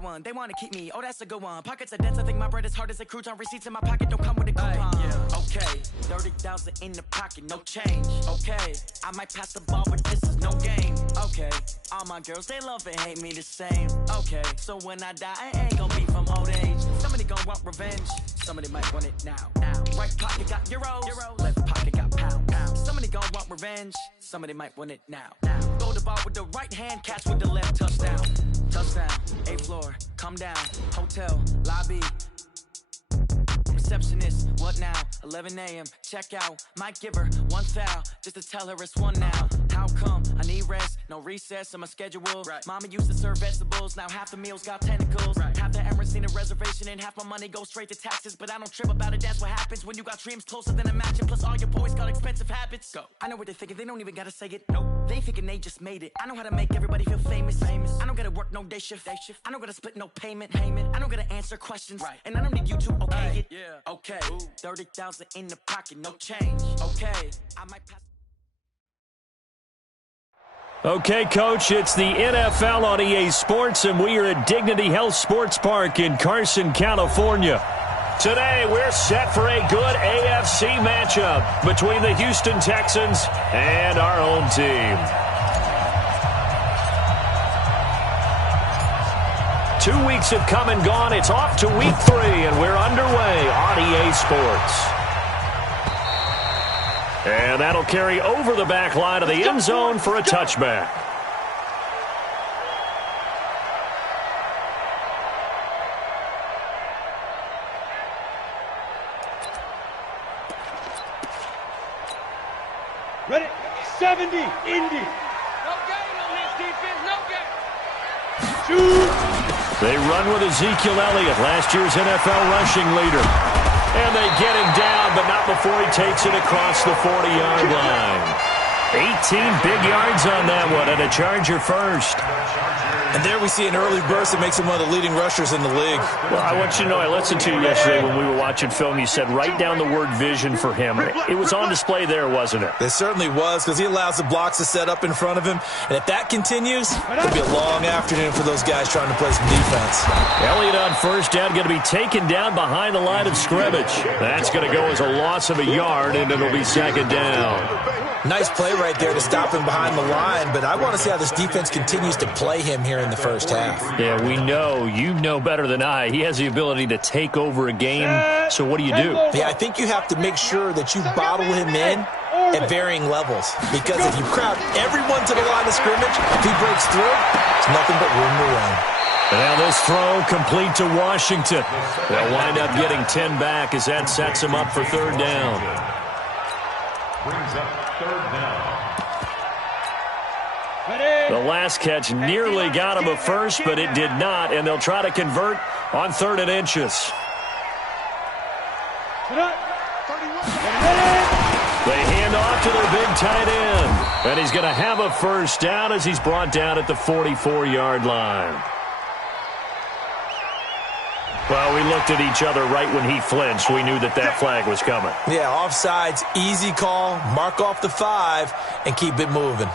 that one. They want to keep me. Oh, that's a good one. Pockets are dense. I think my bread is hard as a crouton. Receipts in my pocket don't come with a coupon. Okay, 30,000 in the pocket, no change. Okay, I might pass the ball, but this is no game. Okay, all my girls, they love and hate me the same. Okay, so when I die, I ain't gonna be from old age. Somebody gonna want revenge. Somebody might want it now. Right pocket got euros. Left pocket got pounds. Somebody gonna want revenge. Somebody might want it now. Throw the ball with the right hand, catch with the left. Touchdown. Touchdown. 8th floor. Come down. Hotel. Lobby. Receptionist, what now? 11 a.m. Check out. Might give her one foul just to tell her it's one now. How come? I need rest, no recess in my schedule. Right. Mama used to serve vegetables, now half the meals got tentacles. Right. Half the Emirates need a reservation and half my money goes straight to taxes. But I don't trip about it, that's what happens when you got dreams closer than a mansion. Plus all your boys got expensive habits. Go. I know what they're thinking, they don't even gotta say it. Nope. They thinking they just made it. I know how to make everybody feel famous. I don't gotta work no day shift. I don't gotta split no payment. I don't gotta answer questions. Right. And I don't need you to okay it. Yeah. Okay, 30,000 in the pocket, no change. Okay, I might pass. Okay, Coach, it's the NFL on EA Sports, and we are at Dignity Health Sports Park in Carson, California. Today, we're set for a good AFC matchup between the Houston Texans and our home team. 2 weeks have come and gone. It's off to week 3, and we're underway on EA Sports. And that'll carry over the back line of the end zone for a touchback. Ready? 70, Indy. No gain on this defense, no gain. Shoot. They run with Ezekiel Elliott, last year's NFL rushing leader. And they get him down, but not before he takes it across the 40-yard line. 18 big yards on that one, and a Charger first. And there we see an early burst that makes him one of the leading rushers in the league. Well, I want you to know, I listened to you yesterday when we were watching film. You said write down the word vision for him. It was on display there, wasn't it? It certainly was, because he allows the blocks to set up in front of him. And if that continues, it'll be a long afternoon for those guys trying to play some defense. Elliott on first down, going to be taken down behind the line of scrimmage. That's going to go as a loss of a yard, and it'll be second down. Nice play right there to stop him behind the line, but I want to see how this defense continues to play him here in the first half. Yeah, we know. You know better than I. He has the ability to take over a game, so what do you do? Yeah, I think you have to make sure that you bottle him in at varying levels, because if you crowd everyone to the line of scrimmage, if he breaks through, it's nothing but room to run. Now this throw complete to Washington. They'll wind up getting 10 back as that sets him up for third down. Brings up third down. The last catch nearly got him a first, but it did not, and they'll try to convert on 3rd and inches. They hand off to their big tight end, and he's going to have a first down as he's brought down at the 44-yard line. Well, we looked at each other right when he flinched. We knew that that flag was coming. Yeah, offsides, easy call, mark off the 5, and keep it moving.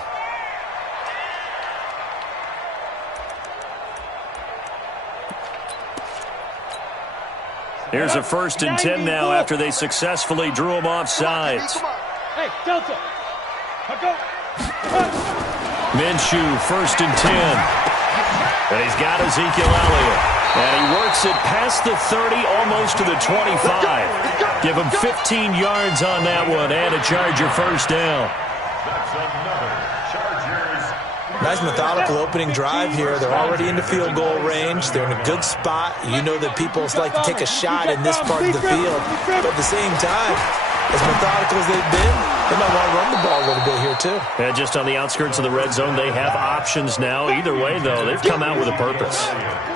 Here's a 1st and 10 now after they successfully drew him off sides. Hey, Delta. Go. Minshew, 1st and 10. And he's got Ezekiel Elliott. And he works it past the 30, almost to the 25. Give him 15 yards on that one and a Charger first down. That's another Chargers. Nice methodical opening drive here. They're already into field goal range. They're in a good spot. You know that people like to take a shot in this part of the field. But at the same time, as methodical as they've been, they might want to run the ball a little bit here too. Yeah, just on the outskirts of the red zone, they have options now. Either way, though, they've come out with a purpose.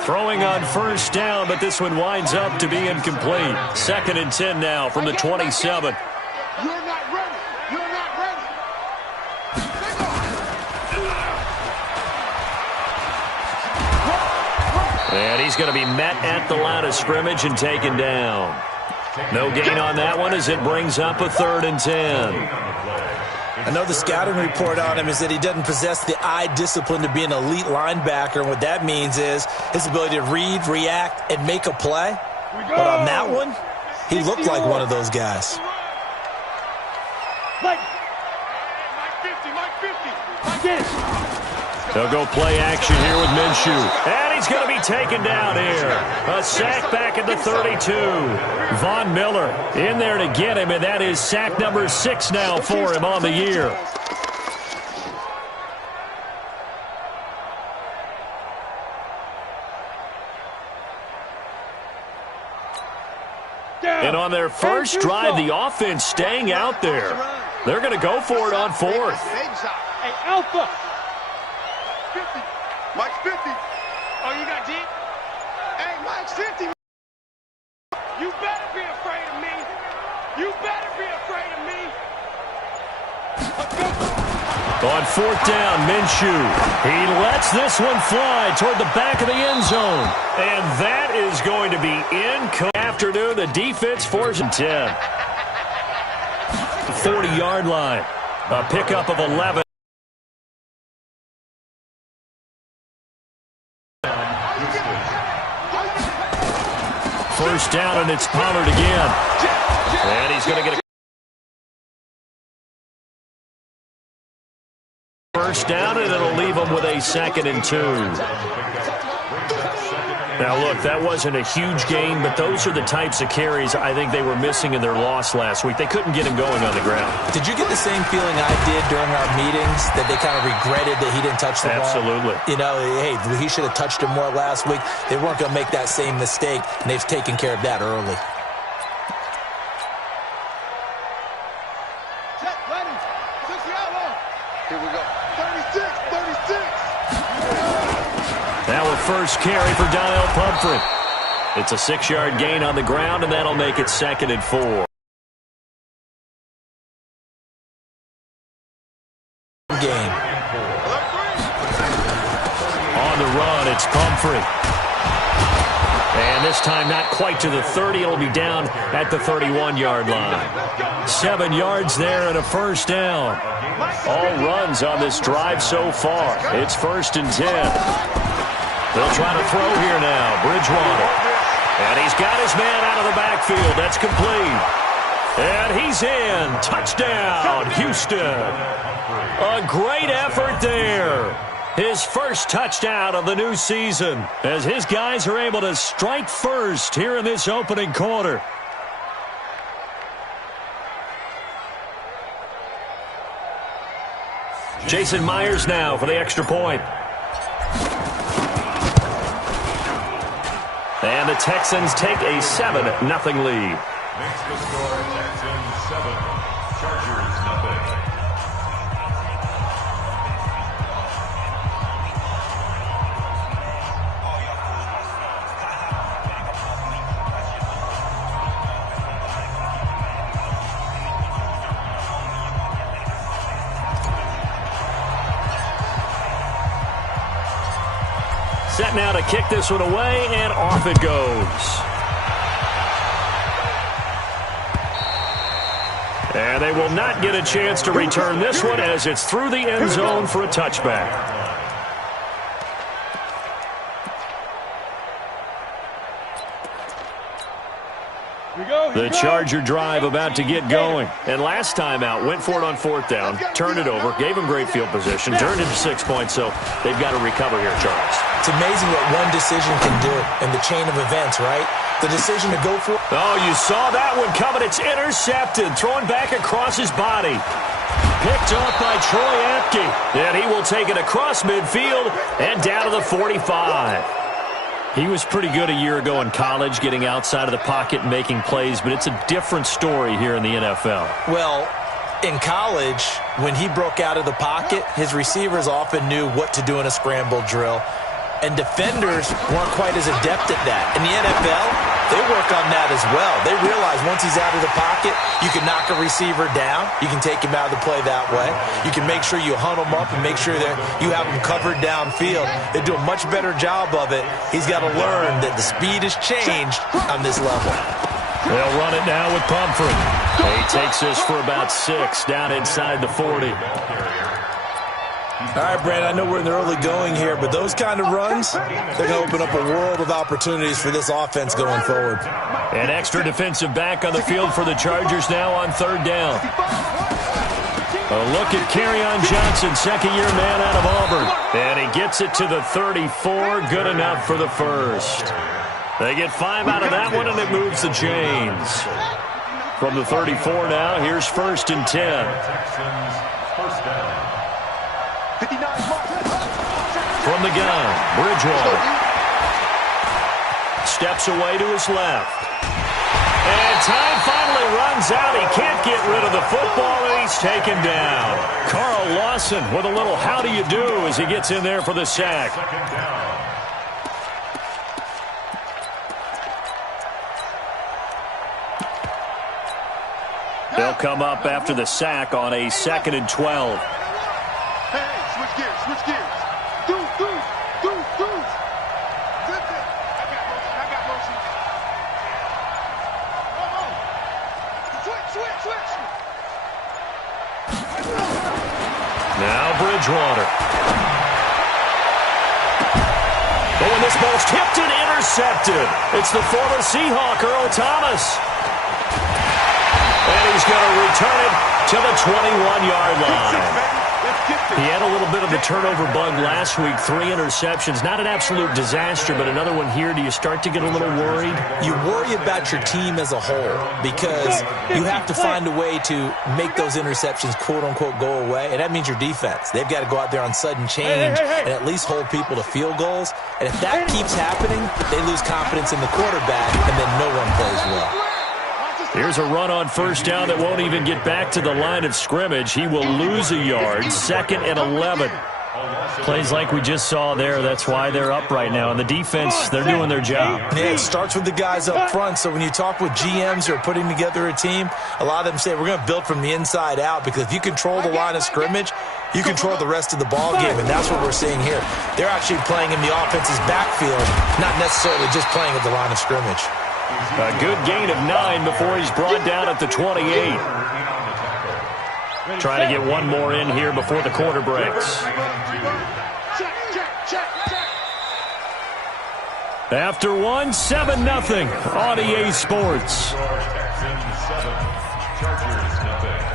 Throwing on first down, but this one winds up to be incomplete. 2nd and 10 now from the 27. You're not ready. You're not ready. And he's going to be met at the line of scrimmage and taken down. No gain on that one as it brings up a 3rd and 10. I know the scouting report on him is that he doesn't possess the eye discipline to be an elite linebacker. And what that means is his ability to read, react, and make a play. But on that one, he looked like one of those guys. Mike 50, Mike 50. They'll go play action here with Minshew. And he's going to be taken down here. A sack back at the 32. Von Miller in there to get him, and that is sack number 6 now for him on the year. And on their first drive, the offense staying out there. They're going to go for it on 4th. Hey, Alpha. 50. Mike's 50. Oh, you got deep? Hey, Mike's 50. You better be afraid of me. You better be afraid of me. On 4th down, Minshew. He lets this one fly toward the back of the end zone. And that is going to be in afternoon. The defense 4th and 10. 40-yard line. A pickup of 11. First down, and it's Pollard again. And he's going to get a first down, and it'll leave him with a 2nd and 2. Now, look, that wasn't a huge gain, but those are the types of carries I think they were missing in their loss last week. They couldn't get him going on the ground. Did you get the same feeling I did during our meetings, that they kind of regretted that he didn't touch the ball? Absolutely. You know, hey, he should have touched him more last week. They weren't going to make that same mistake, and they've taken care of that early. Check, ready. 60 out long. Here we go. 36. Now a first carry for Donnell Pumphrey. It's a 6-yard gain on the ground, and that'll make it 2nd and 4. Game. On the run, it's Pumphrey. And this time not quite to the 30. It'll be down at the 31-yard line. 7 yards there and a first down. All runs on this drive so far. It's 1st and 10. They'll try to throw here now. Bridgewater. And he's got his man out of the backfield. That's complete. And he's in. Touchdown, Houston. A great effort there. His first touchdown of the new season as his guys are able to strike first here in this opening quarter. Jason Myers now for the extra point. And the Texans take a 7-0 lead. Makes the score Texans 7, Chargers 0. Set now to kick this one away, and off it goes. And they will not get a chance to return this one as it's through the end zone for a touchback. The Charger drive about to get going. And last time out, went for it on 4th down, turned it over, gave them great field position, turned into 6 points, so they've got to recover here, Charles. It's amazing what one decision can do in the chain of events, right? The decision to go for it. Oh, you saw that one coming. It's intercepted, thrown back across his body. Picked up by Troy Apke. And he will take it across midfield and down to the 45. He was pretty good a year ago in college, getting outside of the pocket and making plays, but it's a different story here in the NFL. Well, in college, when he broke out of the pocket, his receivers often knew what to do in a scramble drill, and defenders weren't quite as adept at that. In the NFL, they work on that as well. They realize once he's out of the pocket, you can knock a receiver down. You can take him out of the play that way. You can make sure you hunt him up and make sure that you have him covered downfield. They do a much better job of it. He's got to learn that the speed has changed on this level. They'll run it now with Pumphrey. He takes this for about 6 down inside the 40. All right, Brandon, I know we're in the early going here, but those kind of runs, they're going to open up a world of opportunities for this offense going forward. An extra defensive back on the field for the Chargers now on 3rd down. A look at Kerryon Johnson, second-year man out of Auburn. And he gets it to the 34, good enough for the first. They get 5 out of that one, and it moves the chains. From the 34 now, here's 1st and 10. First down. From the gun, Bridgewater. Steps away to his left. And time finally runs out. He can't get rid of the football, and he's taken down. Carl Lawson with a little how do you do as he gets in there for the sack. Second down. They'll come up after the sack on a 2nd and 12. Hey, switch gears, switch gears. Do. I got motion. Switch. Now Bridgewater. Oh, and this ball's tipped and intercepted. It's the former Seahawk, Earl Thomas. And he's going to return it to the 21-yard line. He had a little bit of the turnover bug last week, 3 interceptions. Not an absolute disaster, but another one here. Do you start to get a little worried? You worry about your team as a whole because you have to find a way to make those interceptions, quote-unquote, go away, and that means your defense. They've got to go out there on sudden change and at least hold people to field goals. And if that keeps happening, they lose confidence in the quarterback, and then no one plays well. Here's a run on 1st down that won't even get back to the line of scrimmage. He will lose a yard, 2nd and 11. Plays like we just saw there. That's why they're up right now. And the defense, they're doing their job. Yeah, it starts with the guys up front. So when you talk with GMs who are putting together a team, a lot of them say we're going to build from the inside out because if you control the line of scrimmage, you control the rest of the ball game, and that's what we're seeing here. They're actually playing in the offense's backfield, not necessarily just playing at the line of scrimmage. A good gain of 9 before he's brought down at the 28. Trying to get one more in here before the quarter breaks. After one, 7-0 on EA Sports. Texans 7, Chargers nothing.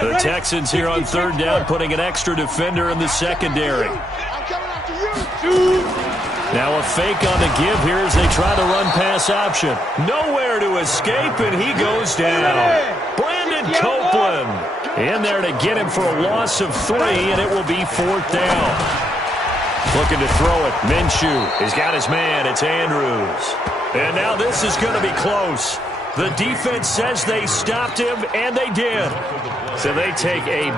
The Texans here on 3rd down, putting an extra defender in the secondary. Now a fake on the give here as they try to run pass option. Nowhere to escape, and he goes down. Brandon Copeland in there to get him for a loss of 3, and it will be 4th down. Looking to throw it. Minshew has got his man. It's Andrews. And now this is going to be close. The defense says they stopped him, and they did. So they take a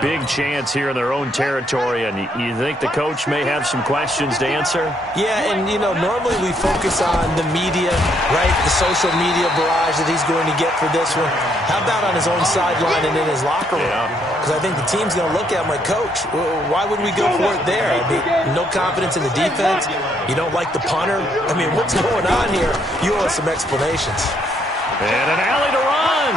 big chance here in their own territory, and you think the coach may have some questions to answer? Yeah, and, normally we focus on the media, right, the social media barrage that he's going to get for this one. How about on his own sideline and in his locker room? Because I think the team's going to look at him like, Coach, why would we go for it there? I mean, no confidence in the defense. You don't like the punter. I mean, what's going on here? You owe us some explanations. And an alley to run.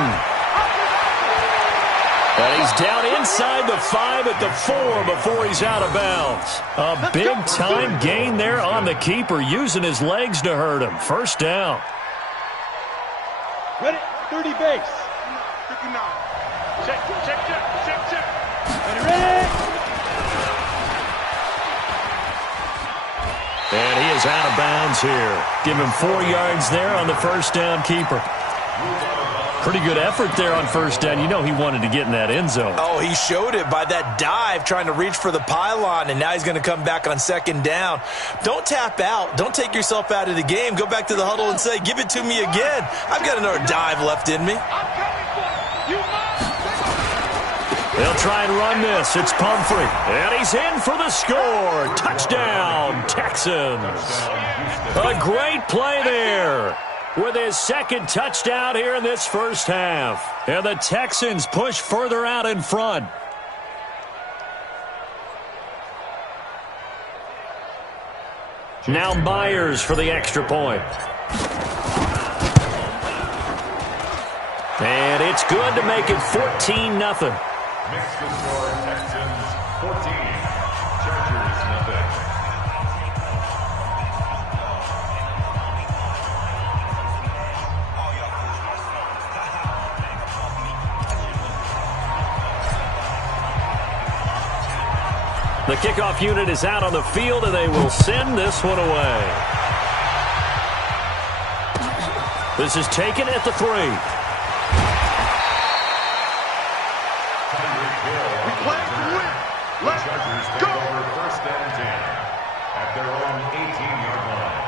And he's down inside the 5 at the 4 before he's out of bounds. A big-time gain there on the keeper, using his legs to hurt him. 1st down. Ready? 30 base. 59. Check. Ready? And he is out of bounds here. Give him 4 yards there on the 1st down keeper. Pretty good effort there on 1st down. You know he wanted to get in that end zone. Oh, he showed it by that dive, trying to reach for the pylon, and now he's going to come back on 2nd down. Don't tap out. Don't take yourself out of the game. Go back to the huddle and say, give it to me again. I've got another dive left in me. They'll try and run this. It's Pumphrey. And he's in for the score. Touchdown, Texans. A great play there with his second touchdown here in this first half. And the Texans push further out in front. Now Myers for the extra point. And it's good to make it 14-0. Makes the score Texans 14, Chargers nothing. The kickoff unit is out on the field, and they will send this one away. This is taken at the 3. The Chargers take over first and 10 at their own 18-yard line.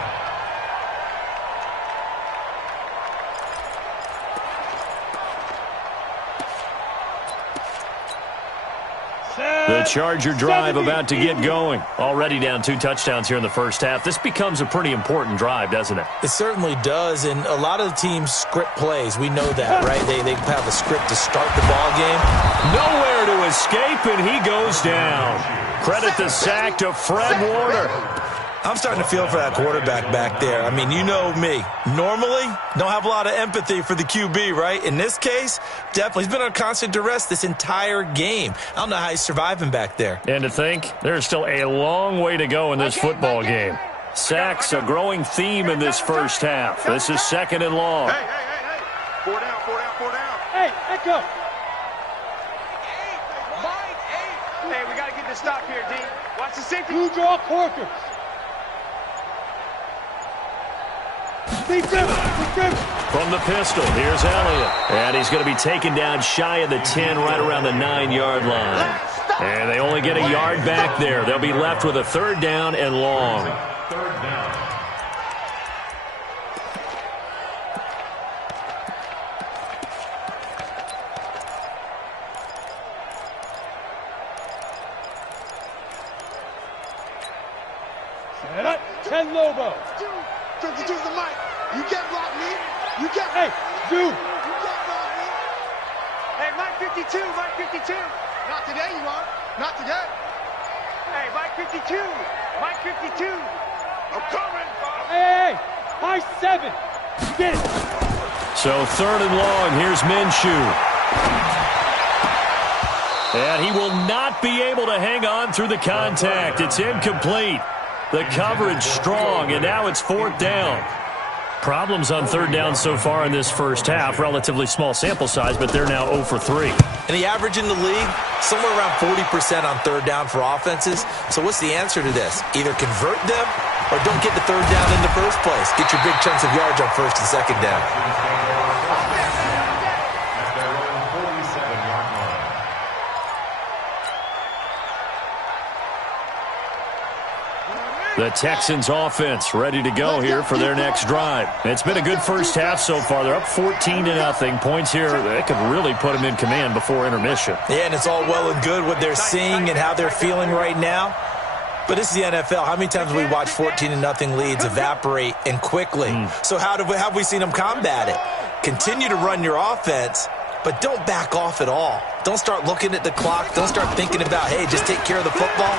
The Charger drive about to get going. Already down 2 touchdowns here in the first half. This becomes a pretty important drive, doesn't it? It certainly does, and a lot of the teams script plays. We know that, right? They have a script to start the ball game. Nowhere to escape, and he goes down. Credit the sack to Fred Warner. I'm starting to feel for that quarterback back there. I mean, you know me. Normally, don't have a lot of empathy for the QB, right? In this case, definitely. He's been on constant duress this entire game. I don't know how he's surviving back there. And to think, there's still a long way to go in this football game. Sacks, a growing theme in this first half. This is 2nd and long. Hey. 4 down. Hey, echo. Hey, we got to get this stop here, D. Watch the safety. Two draw quarters. From the pistol, here's Elliott. And he's going to be taken down shy of the 10, right around the 9-yard line. And they only get a yard back there. They'll be left with a 3rd down and long. 3rd down. Set up. 10 Lobo. 52's the mic. You can't block me. You can't. Hey, dude. You can't block me. Hey, Mike 52. Not today, you are. Not today. Hey, Mike 52. Mike 52. I'm coming. Hey. High 7. Get it. So 3rd and long, here's Minshew. And he will not be able to hang on through the contact. It's incomplete. The coverage strong, and now it's 4th down. Problems on 3rd down so far in this first half. Relatively small sample size, but they're now 0 for 3. And the average in the league, somewhere around 40% on 3rd down for offenses. So what's the answer to this? Either convert them or don't get the 3rd down in the first place. Get your big chunks of yards on 1st and 2nd down. At their own 47-yard line. The Texans offense ready to go here for their next drive. It's been a good first half so far. They're up 14-0. Points here, they could really put them in command before intermission. Yeah, and it's all well and good what they're seeing and how they're feeling right now. But this is the NFL. How many times have we watched 14-0 leads evaporate and quickly? So how have we seen them combat it? Continue to run your offense, but don't back off at all. Don't start looking at the clock. Don't start thinking about, hey, just take care of the football.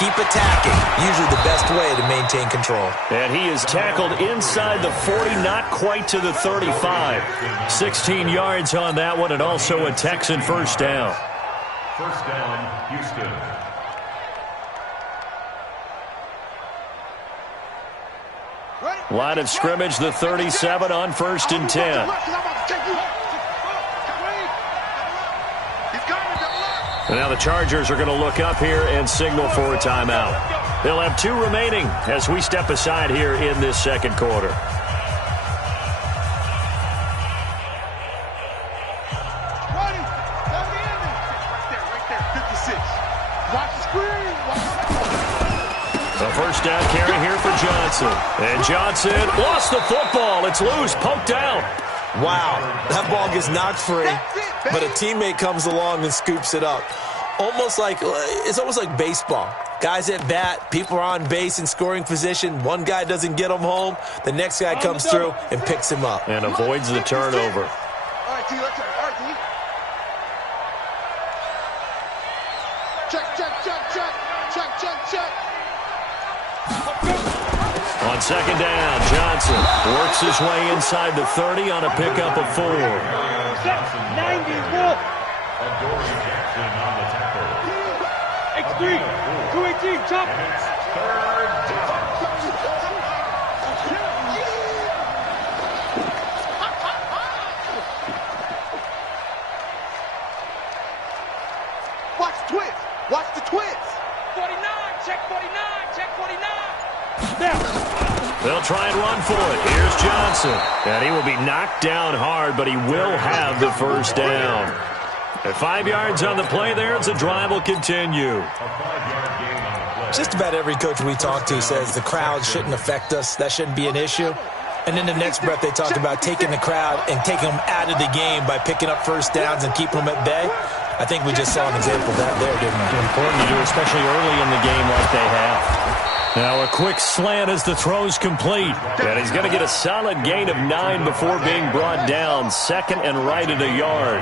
Keep attacking. Usually the best way to maintain control. And he is tackled inside the 40, not quite to the 35. 16 yards on that one, and also a Texan 1st down. 1st down, Houston. Line of scrimmage, the 37 on 1st and 10. And now the Chargers are going to look up here and signal for a timeout. They'll have 2 remaining as we step aside here in this 2nd quarter. A 1st down carry here for Johnson. And Johnson lost the football. It's loose, poked out. Wow, that ball gets knocked free. but a teammate comes along and scoops it up. It's almost like baseball. Guys at bat, people are on base in scoring position. One guy doesn't get him home. The next guy comes through and picks him up. And avoids the turnover. All right, T, let's go. All right, T. Check. On second down, Johnson works his way inside the 30 on a pickup of 4. 90, Wolf. Jackson on the tackle. X3, 218, chop. Third down. Watch the twins. Watch the twins. 49, check 49. Now. They'll try and run for it. Here's Johnson. And he will be knocked down hard, but he will have the first down. At 5 yards on the play there, the drive will continue. A 5-yard gain on the play. Just about every coach we talk to says the crowd shouldn't affect us. That shouldn't be an issue. And in the next breath, they talk about taking the crowd and taking them out of the game by picking up first downs and keeping them at bay. I think we just saw an example of that there, didn't we? Important to do, especially early in the game like they have. Now a quick slant as the throw's complete. And he's going to get a solid gain of 9 before being brought down. Second and right at a yard.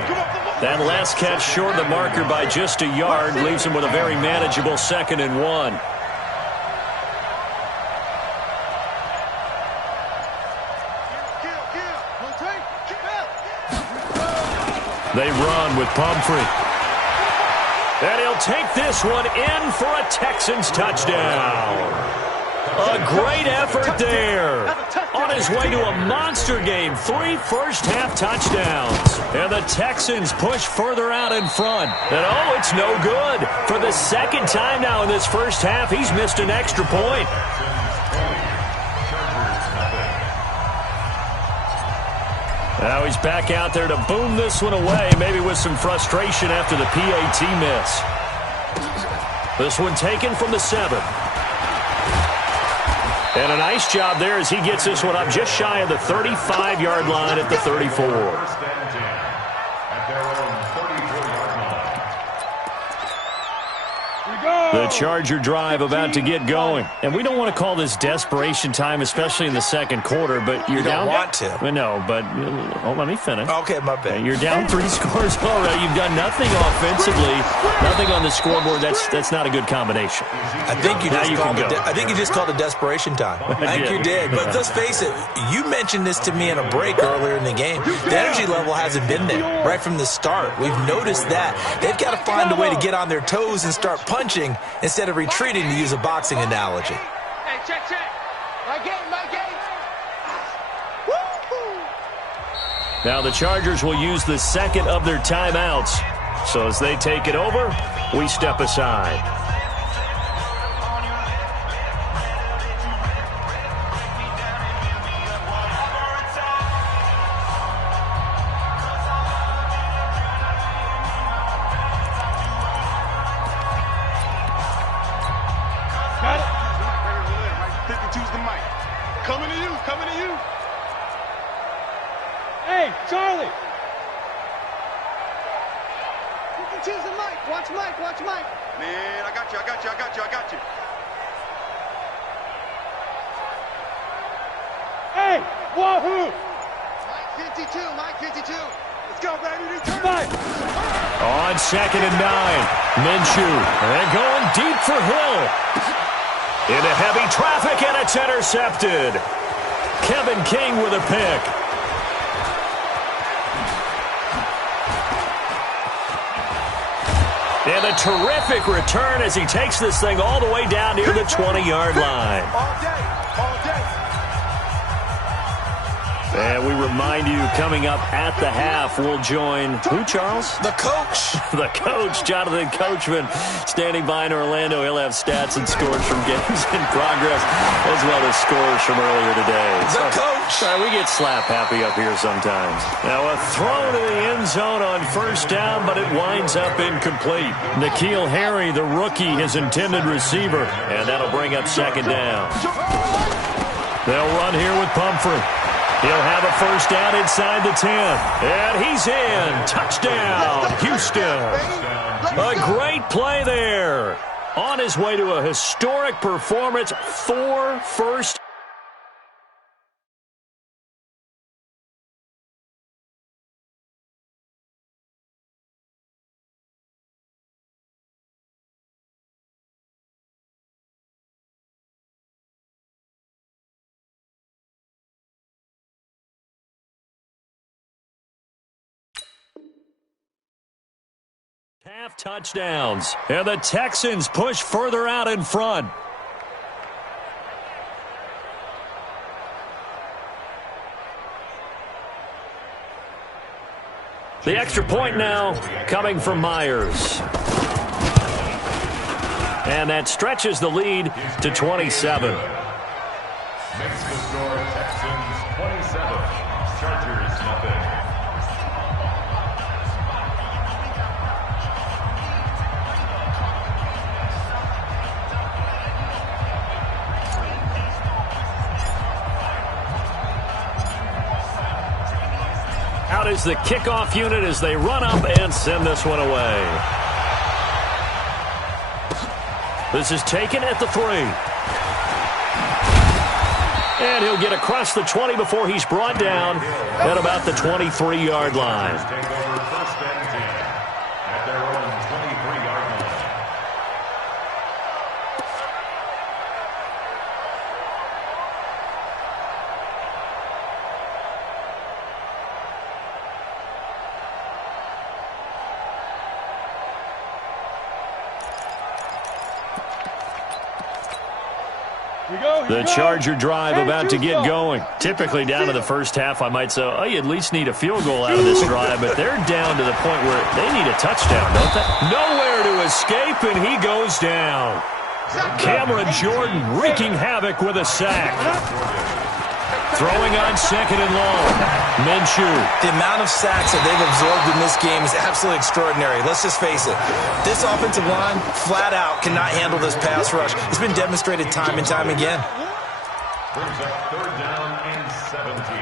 That last catch short of the marker by just a yard leaves him with a very manageable 2nd and 1. They run with Pumphrey. And he'll take this one in for a Texans touchdown. A great effort there. On his way to a monster game, 3 first-half touchdowns. And the Texans push further out in front. And oh, it's no good. For the second time now in this first half, he's missed an extra point. Now he's back out there to boom this one away, maybe with some frustration after the PAT miss. This one taken from the 7. And a nice job there as he gets this one up just shy of the 35-yard line at the 34. First and 10 at their own 34-yard line. The Charger drive about to get going. And we don't want to call this desperation time, especially in the second quarter, but you're down. You don't want to. No, but let me finish. Okay, my bad. You're down 3 scores already. You've done nothing offensively, nothing on the scoreboard. That's not a good combination. I think you just called it desperation time. I think you did. But let's face it, you mentioned this to me in a break earlier in the game. The energy level hasn't been there right from the start. We've noticed that. They've got to find a way to get on their toes and start punching instead of retreating, to use a boxing analogy. Hey, check. My game. Now the Chargers will use the second of their timeouts. So as they take it over, we step aside. Coming to you. Hey, Charlie. You can choose the Mike. Watch Mike. Man, I got you. Hey, wahoo. Mike 52. Let's go, baby. Return. Five. On 2nd and 9, Minshew. And going deep for Hill. Into heavy traffic, and it's intercepted. Kevin King with a pick. And a terrific return as he takes this thing all the way down near the 20-yard line. All day. And we remind you, coming up at the half, we'll join who, Charles? The coach. The coach, Jonathan Coachman, standing by in Orlando. He'll have stats and scores from games in progress, as well as scores from earlier today. The coach. We get slap happy up here sometimes. Now a throw to the end zone on first down, but it winds up incomplete. N'Keal Harry, the rookie, his intended receiver, and that'll bring up 2nd down. They'll run here with Pumphrey. He'll have a first down inside the 10. And he's in. Touchdown, Houston. A great play there. On his way to a historic performance, 4 first. Half touchdowns, and the Texans push further out in front. The extra point now coming from Myers. And that stretches the lead to 27. Makes the score Texans 27, Chargers nothing. Out is the kickoff unit as they run up and send this one away. This is taken at the 3. And he'll get across the 20 before he's brought down at about the 23-yard line. Take over first and 10 at their own 23-yard line. The Charger drive about to get going. Typically down to the first half, I might say, oh, you at least need a field goal out of this drive, but they're down to the point where they need a touchdown, don't they? Nowhere to escape, and he goes down. Cameron Jordan wreaking havoc with a sack. Throwing on second and long. Minshew. The amount of sacks that they've absorbed in this game is absolutely extraordinary. Let's just face it. This offensive line, flat out, cannot handle this pass rush. It's been demonstrated time and time again. Brings up third down and 17.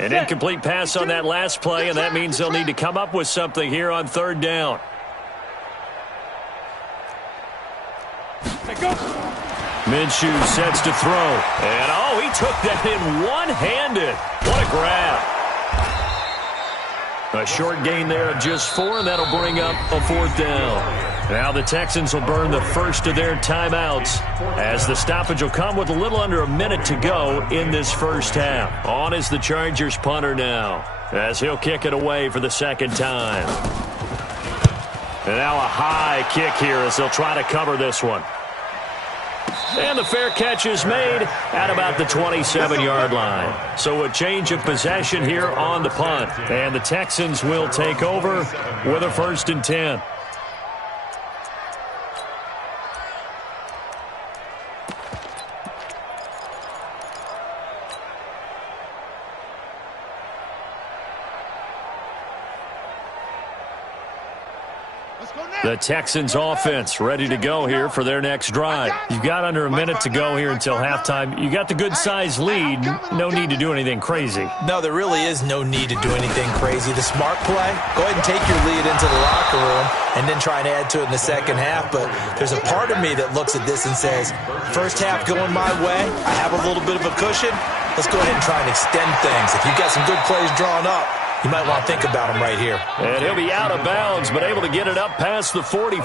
An incomplete pass on that last play, and that means they'll need to come up with something here on third down. Minshew sets to throw. And, oh, he took that in one-handed. What a grab. A short gain there of just 4, and that'll bring up a fourth down. Now the Texans will burn the first of their timeouts as the stoppage will come with a little under a minute to go in this first half. On is the Chargers punter now as he'll kick it away for the second time. And now a high kick here as they'll try to cover this one. And the fair catch is made at about the 27-yard line. So a change of possession here on the punt. And the Texans will take over with a 1st and 10. The Texans offense ready to go here for their next drive. You've got under a minute to go here until halftime. You got the good-sized lead. No need to do anything crazy. No, there really is no need to do anything crazy. The smart play, go ahead and take your lead into the locker room and then try and add to it in the second half. But there's a part of me that looks at this and says, first half going my way, I have a little bit of a cushion. Let's go ahead and try and extend things. If you've got some good plays drawn up, you might want to think about him right here. And he'll be out of bounds, but able to get it up past the 45.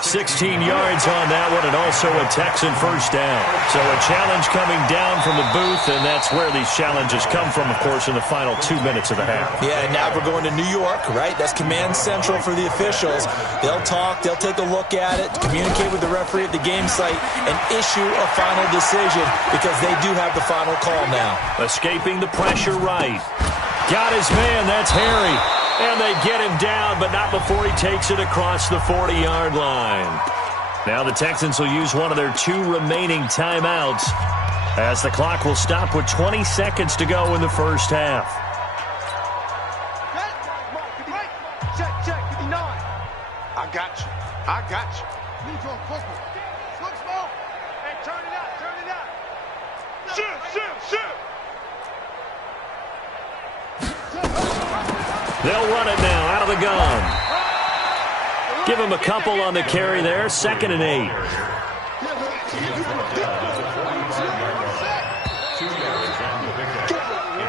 16 yards on that one, and also a Texan first down. So a challenge coming down from the booth, and that's where these challenges come from, of course, in the final 2 minutes of the half. Yeah, and now we're going to New York, right? That's command central for the officials. They'll talk, they'll take a look at it, communicate with the referee at the game site, and issue a final decision because they do have the final call now. Escaping the pressure right. Got his man, that's Harry. And they get him down, but not before he takes it across the 40-yard line. Now the Texans will use one of their 2 remaining timeouts as the clock will stop with 20 seconds to go in the first half. Check, 59. I got you. Neutral, football. Look small. Hey, turn it out. Shoot. They'll run it now out of the gun. Give him a couple on the carry there. 2nd and 8.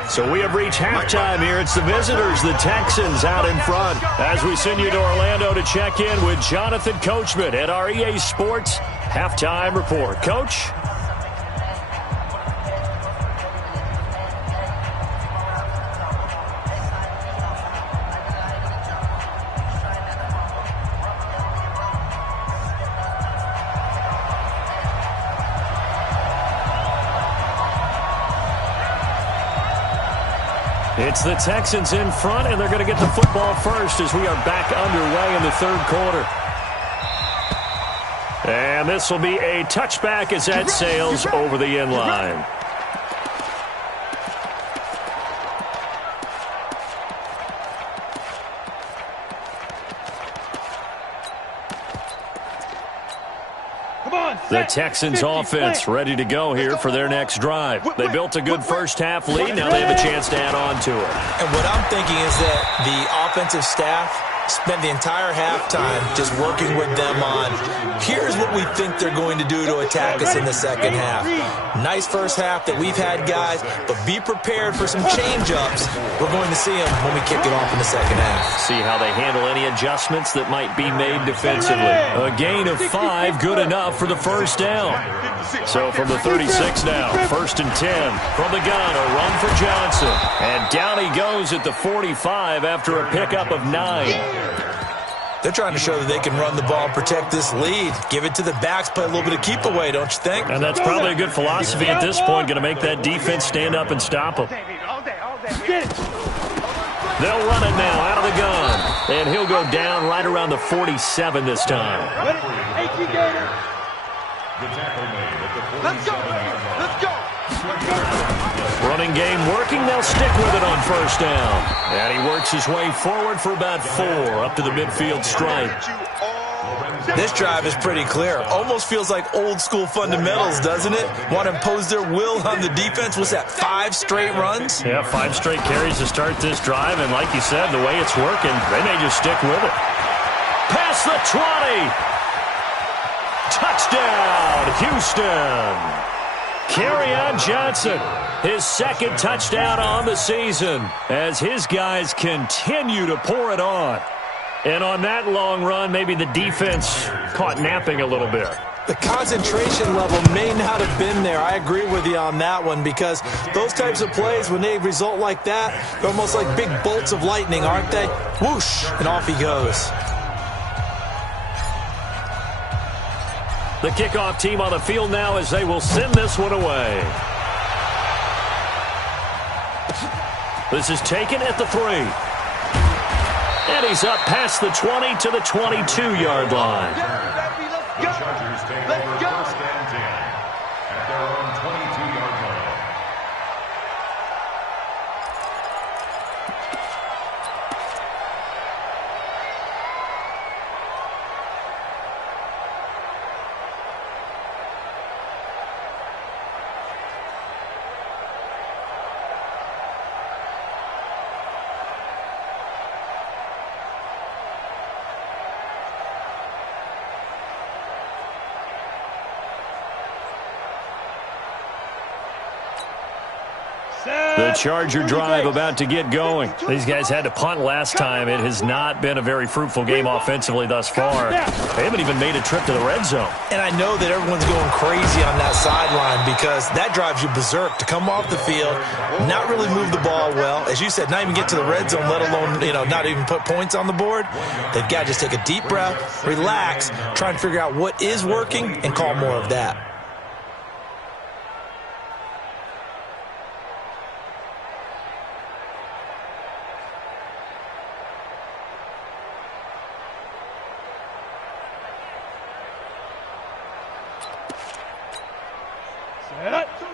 So we have reached halftime here. It's the visitors, the Texans, out in front. As we send you to Orlando to check in with Jonathan Coachman at our EA Sports Halftime Report. Coach? It's the Texans in front, and they're going to get the football first as we are back underway in the third quarter. And this will be a touchback as that sails over the end line. The Texans offense ready to go here for their next drive. They built a good first half lead. Now they have a chance to add on to it. And what I'm thinking is that the offensive staff spent the entire halftime just working with them on, here's what we think they're going to do to attack us in the second half. Nice first half that we've had, guys, but be prepared for some change-ups. We're going to see them when we kick it off in the second half. See how they handle any adjustments that might be made defensively. A gain of 5, good enough for the first down. So from the 36 now, 1st and 10. From the gun, a run for Johnson. And down he goes at the 45 after a pickup of 9. They're trying to show that they can run the ball and protect this lead. Give it to the backs, play a little bit of keep away, don't you think? And that's probably a good philosophy at this point, going to make that defense stand up and stop them. They'll run it now out of the gun. And he'll go down right around the 47 this time. Let's go. Running game working. They'll stick with it on first down. And he works his way forward for about 4 up to the midfield stripe. This drive is pretty clear. Almost feels like old school fundamentals, doesn't it? Want to impose their will on the defense. What's that, 5 straight runs? Yeah, 5 straight carries to start this drive. And like you said, the way it's working, they may just stick with it. Past the 20. Touchdown, Houston. Kerryon Johnson, his 2nd touchdown on the season as his guys continue to pour it on. And on that long run, maybe the defense caught napping a little bit. The concentration level may not have been there. I agree with you on that one because those types of plays, when they result like that, they're almost like big bolts of lightning, aren't they? Whoosh, and off he goes. The kickoff team on the field now as they will send this one away. This is taken at the 3. And he's up past the 20 to the 22-yard line. The Chargers take over 1st and 10 at their own 22-yard line. The Charger drive about to get going. These guys had to punt last time. It has not been a very fruitful game offensively thus far. They haven't even made a trip to the red zone. And I know that everyone's going crazy on that sideline because that drives you berserk to come off the field, not really move the ball well. As you said, not even get to the red zone, let alone, not even put points on the board. They've got to just take a deep breath, relax, try and figure out what is working, and call more of that.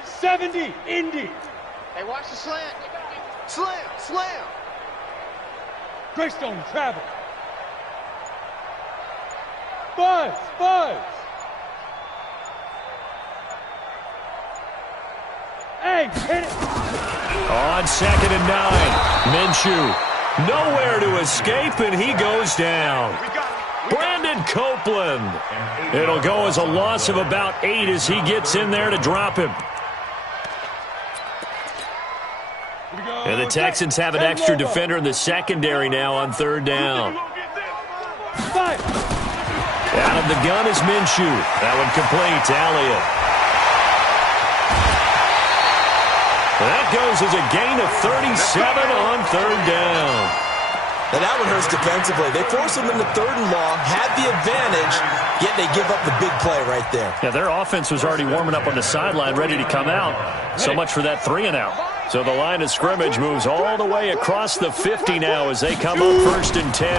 70, Indy. Hey, watch the slant. Slam, slam. Greystone travel. Buzz, buzz. Hey, hit it. On 2nd and 9, Minshew nowhere to escape, and he goes down. Brandon Copeland. It'll go as a loss of about 8 as he gets in there to drop him. And the Texans have an extra defender in the secondary now on 3rd down. Out of the gun is Minshew. That one complete to Elliott. That goes as a gain of 37 on 3rd down. Now that one hurts defensively. They force him into 3rd and long, had the advantage, yet they give up the big play right there. Yeah, their offense was already warming up on the sideline, ready to come out. So much for that 3 and out. So the line of scrimmage moves all the way across the 50 now as they come up 1st and 10.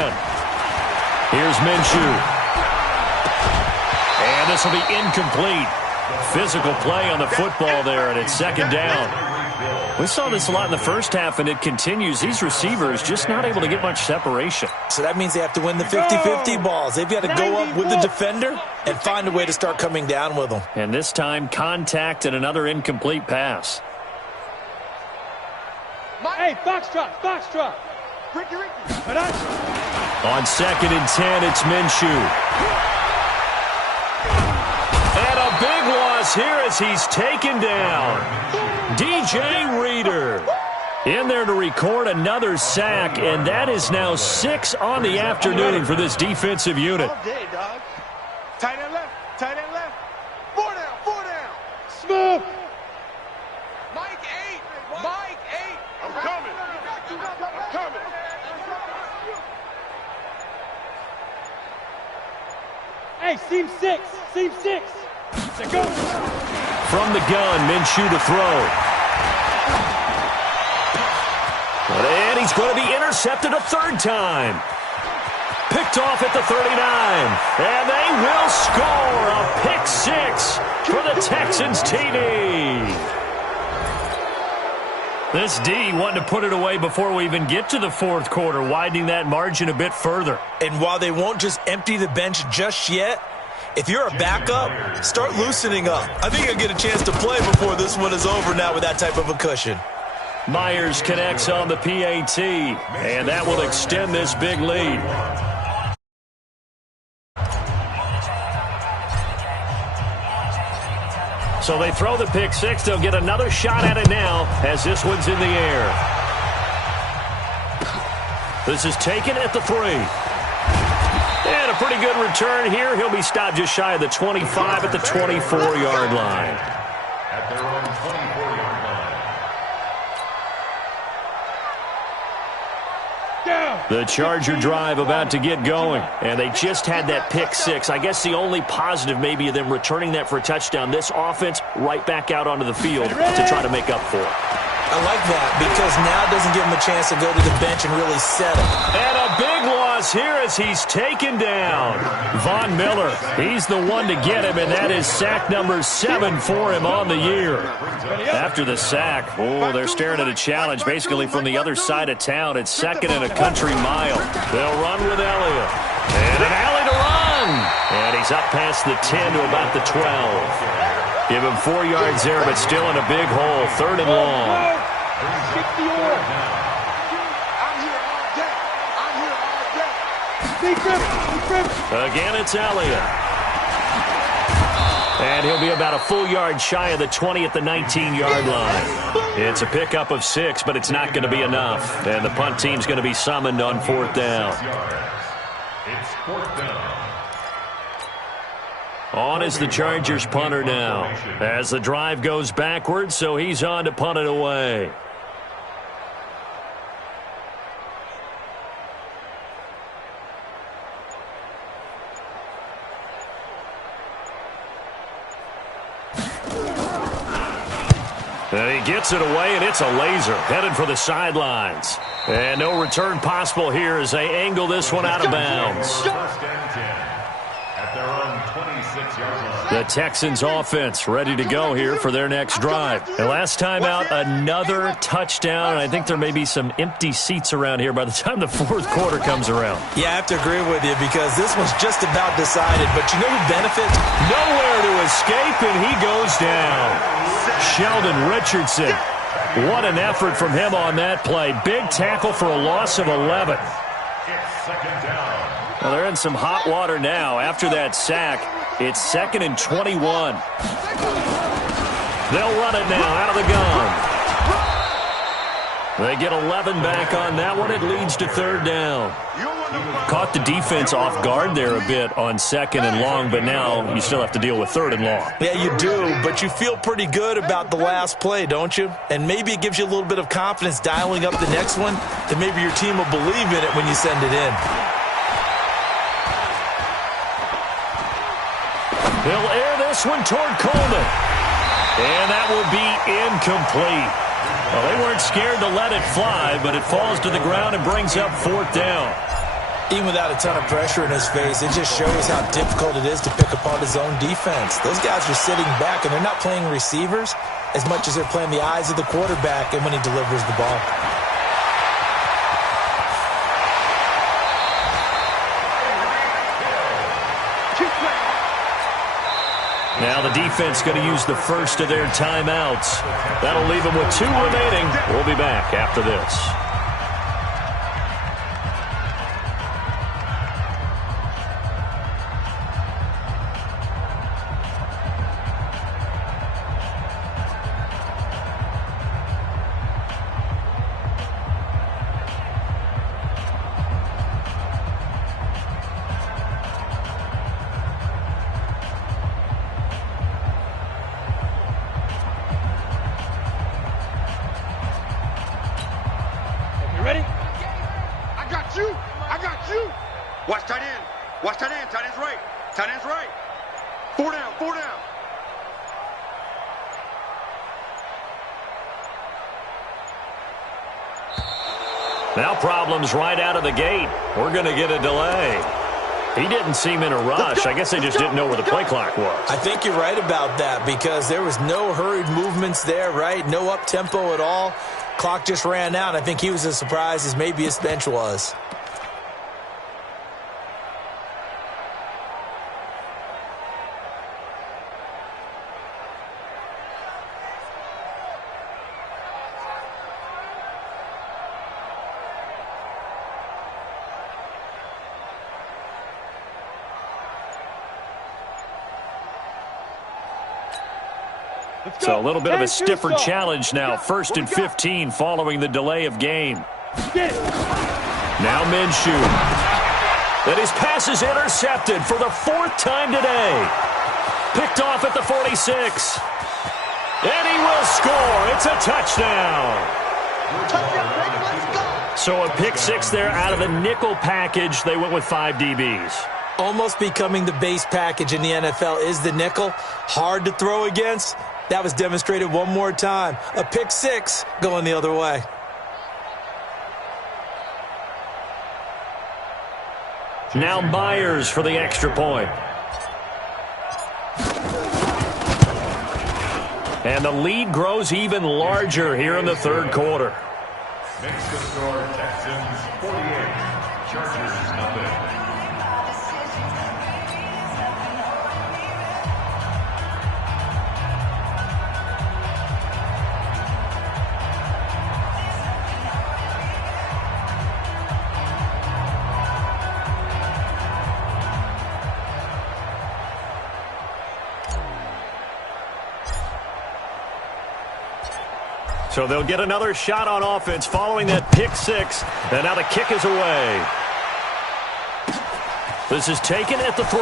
Here's Minshew. And this will be incomplete. Physical play on the football there, and it's 2nd down. We saw this a lot in the first half, and it continues. These receivers just not able to get much separation. So that means they have to win the 50-50 balls. They've got to go up with the defender and find a way to start coming down with them. And this time, contact and another incomplete pass. Hey, foxtrot, foxtrot. On 2nd and 10, it's Minshew. And a big loss here as he's taken down. DJ Reader in there to record another sack, and that is now 6 on the afternoon for this defensive unit. All day, dog. Tight end left, tight end left. 4 down, 4 down. Smooth. Mike 8, Mike 8. I'm coming. I'm coming. Hey, seam 6, seam 6. Go. From the gun, Minshew to throw. And he's going to be intercepted a 3rd time. Picked off at the 39. And they will score a pick 6 for the Texans TD. This D wanting to put it away before we even get to the 4th quarter, widening that margin a bit further. And while they won't just empty the bench just yet, if you're a backup, start loosening up. I think you'll get a chance to play before this one is over now with that type of a cushion. Myers connects on the PAT, and that will extend this big lead. So they throw the pick 6. They'll get another shot at it now as this one's in the air. This is taken at the 3. And a pretty good return here. He'll be stopped just shy of the 25 at the 24-yard line. At their own 24-yard line. The Charger drive about to get going, and they just had that pick 6. I guess the only positive maybe of them returning that for a touchdown. This offense right back out onto the field to try to make up for it. I like that because now it doesn't give him a chance to go to the bench and really settle. And a big loss here as he's taken down. Von Miller, he's the one to get him, and that is sack number 7 for him on the year. After the sack, they're staring at a challenge basically from the other side of town. It's 2nd and a country mile. They'll run with Elliott. And an alley to run. And he's up past the 10 to about the 12. Give him 4 yards there, but still in a big hole. 3rd and long. I'm here all day. I'm here all day. Again, it's Elliott. And he'll be about a full yard shy of the 20 at the 19-yard line. It's a pickup of 6, but it's not going to be enough. And the punt team's going to be summoned on 4th down. It's 4th down. On is the Chargers punter now. As the drive goes backwards, so he's on to punt it away. And he gets it away, and it's a laser headed for the sidelines. And no return possible here as they angle this one out of bounds. First and 10 at their own The Texans offense ready to go here for their next drive. And last time out, another touchdown. I think there may be some empty seats around here by the time the fourth quarter comes around. Yeah, I have to agree with you because this one's just about decided. But you know who benefits? Nowhere to escape, and he goes down. Sheldon Richardson. What an effort from him on that play. Big tackle for a loss of 11. Well, they're in some hot water now after that sack. It's 2nd and 21. They'll run it now out of the gun. They get 11 back on that one. It leads to 3rd down. Caught the defense off guard there a bit on 2nd and long, but now you still have to deal with 3rd and long. Yeah, you do, but you feel pretty good about the last play, don't you? And maybe it gives you a little bit of confidence dialing up the next one, that maybe your team will believe in it when you send it in. They'll air this one toward Coleman. And that will be incomplete. Well, they weren't scared to let it fly, but it falls to the ground and brings up 4th down. Even without a ton of pressure in his face, it just shows how difficult it is to pick apart his own defense. Those guys are sitting back, and they're not playing receivers as much as they're playing the eyes of the quarterback and when he delivers the ball. Now the defense going to use the first of their timeouts. That'll leave them with 2 remaining. We'll be back after this. Watch tight end. Watch tight end. Tight end's right. Tight end's right. 4 down. 4 down. Now problems right out of the gate. We're going to get a delay. He didn't seem in a rush. I guess they just didn't know where the play clock was. I think you're right about that because there was no hurried movements there, right? No up-tempo at all. Clock just ran out. I think he was as surprised as maybe his bench was. So a little bit of a stiffer challenge now. 1st and 15 following the delay of game. Now Minshew. And his pass is intercepted for the 4th time today. Picked off at the 46. And he will score. It's a touchdown. So a pick 6 there out of the nickel package. They went with 5 DBs. Almost becoming the base package in the NFL is the nickel. Hard to throw against. That was demonstrated one more time. A pick 6 going the other way. Now Myers for the extra point. And the lead grows even larger here in the 3rd quarter. Makes the score Texans 48, Chargers nothing. So they'll get another shot on offense following that pick 6. And now the kick is away. This is taken at the 3.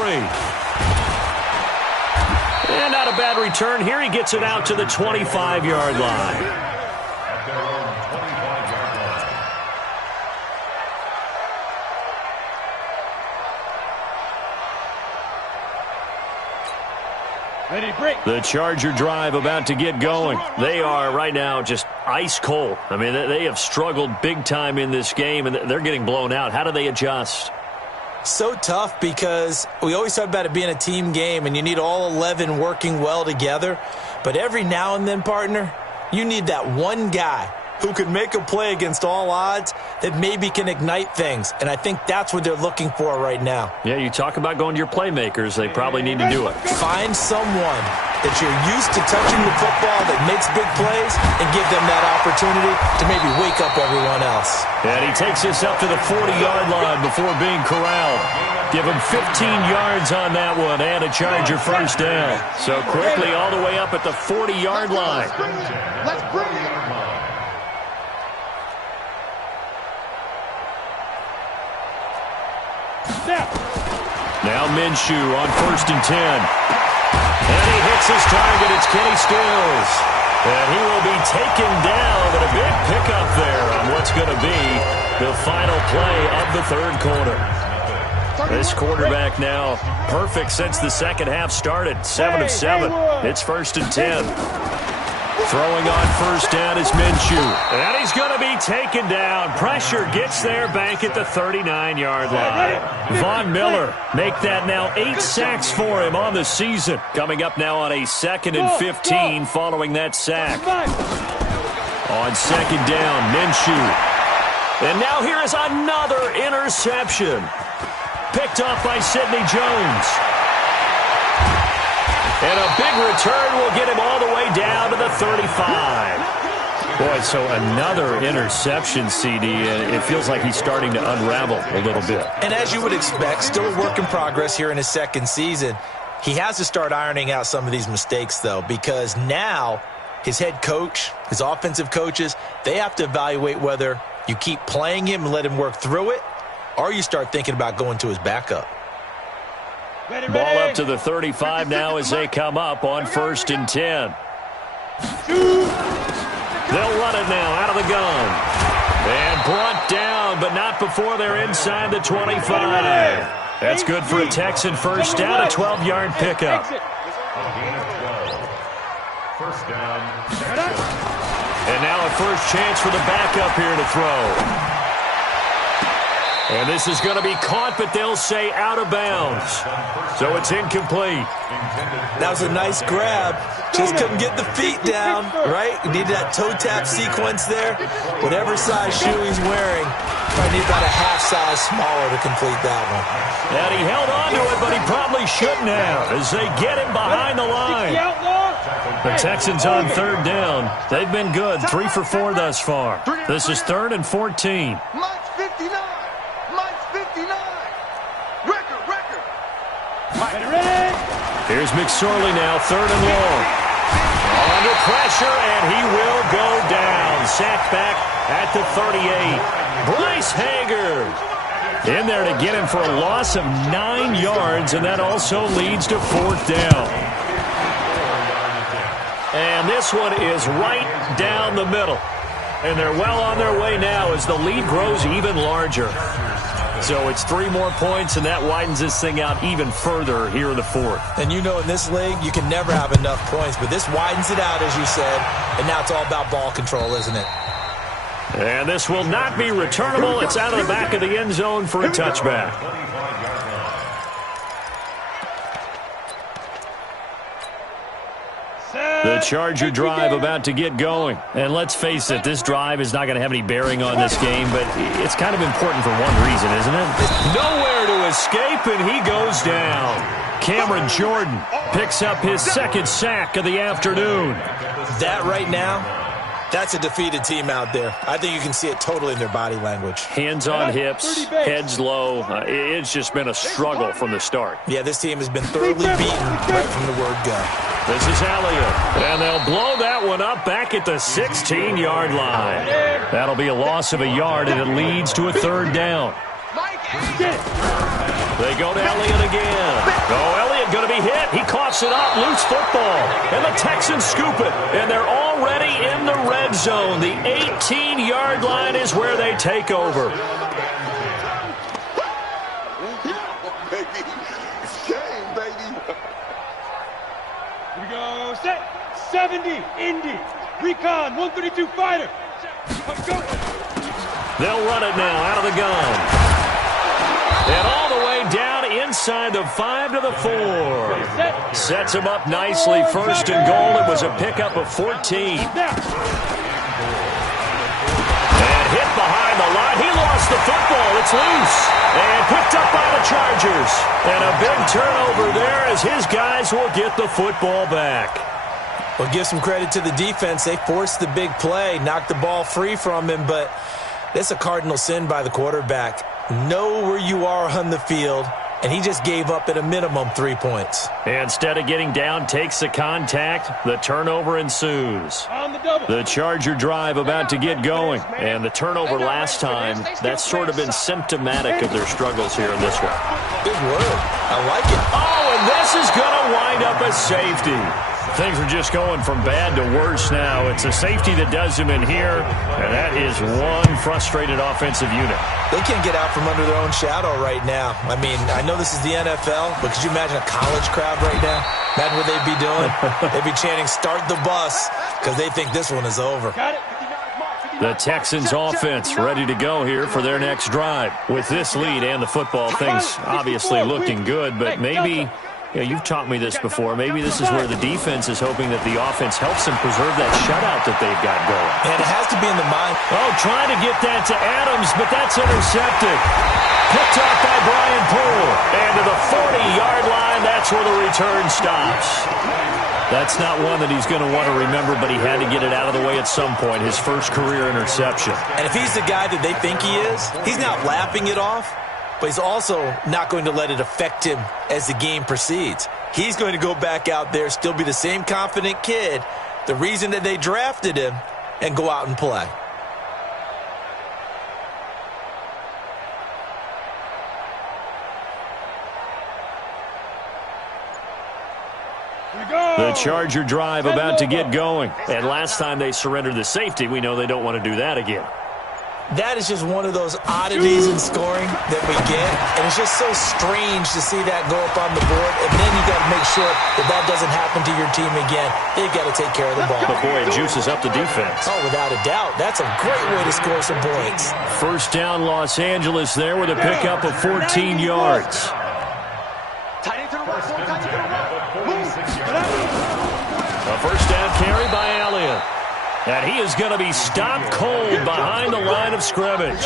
And not a bad return. Here he gets it out to the 25-yard line. At their own 25-yard line. Ready, break. The Charger drive about to get going. They are right now just ice cold. I mean, they have struggled big time in this game, and they're getting blown out. How do they adjust? So tough because we always talk about it being a team game and you need all 11 working well together. But every now and then, partner, you need that one guy who can make a play against all odds that maybe can ignite things. And I think that's what they're looking for right now. Yeah, you talk about going to your playmakers. They probably need to do it. Find someone that you're used to touching the football that makes big plays and give them that opportunity to maybe wake up everyone else. And he takes this up to the 40-yard line before being corralled. Give him 15 yards on that one and a Charger first down. So quickly all the way up at the 40-yard line. Let's bring it. Now Minshew on 1st and 10. And he hits his target. It's Kenny Stills. And he will be taken down, but a big pickup there on what's going to be the final play of the third quarter. This quarterback now perfect since the second half started. 7 of 7. It's 1st and 10. Throwing on 1st down is Minshew. And he's going to be taken down. Pressure gets there back at the 39-yard line. Von Miller make that now 8 sacks for him on the season. Coming up now on a 2nd and 15 following that sack. On 2nd down, Minshew. And now here is another interception. Picked off by Sidney Jones. And a big return will get him all the way down to the 35. Boy, so another interception, CD. It feels like he's starting to unravel a little bit. And as you would expect, still a work in progress here in his second season. He has to start ironing out some of these mistakes, though, because now his head coach, his offensive coaches, they have to evaluate whether you keep playing him and let him work through it, or you start thinking about going to his backup. Ball up to the 35 now as they come up on 1st and 10. They'll run it now out of the gun. And brought down, but not before they're inside the 25. That's good for a Texan first down, a 12-yard pickup. First down. And now a first chance for the backup here to throw. And this is going to be caught, but they'll say out of bounds. So it's incomplete. That was a nice grab. Just couldn't get the feet down, right? You need that toe tap sequence there. Whatever size shoe he's wearing, probably need about a half size smaller to complete that one. And he held on to it, but he probably shouldn't have as they get him behind the line. The Texans on 3rd down. They've been good, 3 for 4 thus far. This is 3rd and 14. Mike's 59. Mike's 59. Record. Here's McSorley now, 3rd and long. Under pressure, and he will go down. Sacked back at the 38. Bryce Hager in there to get him for a loss of 9 yards, and that also leads to 4th down. And this one is right down the middle. And they're well on their way now as the lead grows even larger. So it's 3 more points, and that widens this thing out even further here in the 4th. And you know in this league, you can never have enough points, but this widens it out, as you said, and now it's all about ball control, isn't it? And this will not be returnable. It's out of the back of the end zone for a touchback. The Charger drive about to get going. And let's face it, this drive is not going to have any bearing on this game, but it's kind of important for one reason, isn't it? Nowhere to escape, and he goes down. Cameron Jordan picks up his 2nd sack of the afternoon. That right now, that's a defeated team out there. I think you can see it totally in their body language. Hands on hips, heads low. It's just been a struggle from the start. Yeah, this team has been thoroughly beaten right from the word go. This is Elliott, and they'll blow that one up back at the 16-yard line. That'll be a loss of a yard, and it leads to a 3rd down. They go to Elliott again. Oh, Elliott going to be hit. He coughs it up. Loose football. And the Texans scoop it. And they're already in the red zone. The 18-yard line is where they take over. Baby. It's game, baby. Here we go. Set. 70. Indy. Recon. 132 fighter. Let's go. They'll run it now out of the gun. And all the way inside the 5 to the 4. Sets him up nicely. First and goal. It was a pickup of 14. And hit behind the line. He lost the football. It's loose. And picked up by the Chargers. And a big turnover there as his guys will get the football back. Well, give some credit to the defense. They forced the big play, knocked the ball free from him, but that's a cardinal sin by the quarterback. Know where you are on the field, and he just gave up at a minimum 3 points. Instead of getting down, takes the contact. The turnover ensues. The Charger drive about to get going. And the turnover last time, that's sort of been symptomatic of their struggles here in this one. Big word. I like it. Oh, and this is going to wind up a safety. Things are just going from bad to worse now. It's a safety that does him in here, and that is one frustrated offensive unit. They can't get out from under their own shadow right now. I mean, I know this is the NFL, but could you imagine a college crowd right now? Imagine what they'd be doing. They'd be chanting, "Start the bus," because they think this one is over. The Texans offense ready to go here for their next drive. With this lead and the football, things obviously looking good, but maybe... Yeah, you've taught me this before. Maybe this is where the defense is hoping that the offense helps them preserve that shutout that they've got going. And it has to be in the mind. Oh, trying to get that to Adams, but that's intercepted. Picked off by Brian Poole. And to the 40-yard line, that's where the return stops. That's not one that he's going to want to remember, but he had to get it out of the way at some point, his first career interception. And if he's the guy that they think he is, he's not laughing it off. But he's also not going to let it affect him as the game proceeds. He's going to go back out there, still be the same confident kid, the reason that they drafted him, and go out and play. The Charger drive about to get going. And last time they surrendered the safety, we know they don't want to do that again. That is just one of those oddities in scoring that we get, and it's just so strange to see that go up on the board, and then you got to make sure that that doesn't happen to your team again. They've got to take care of the ball. But boy, it juices up the defense. Oh, without a doubt. That's a great way to score some points. First down, Los Angeles there with a pickup of 14 yards. A first down carry by Elliott. And he is going to be stopped cold behind the line of scrimmage.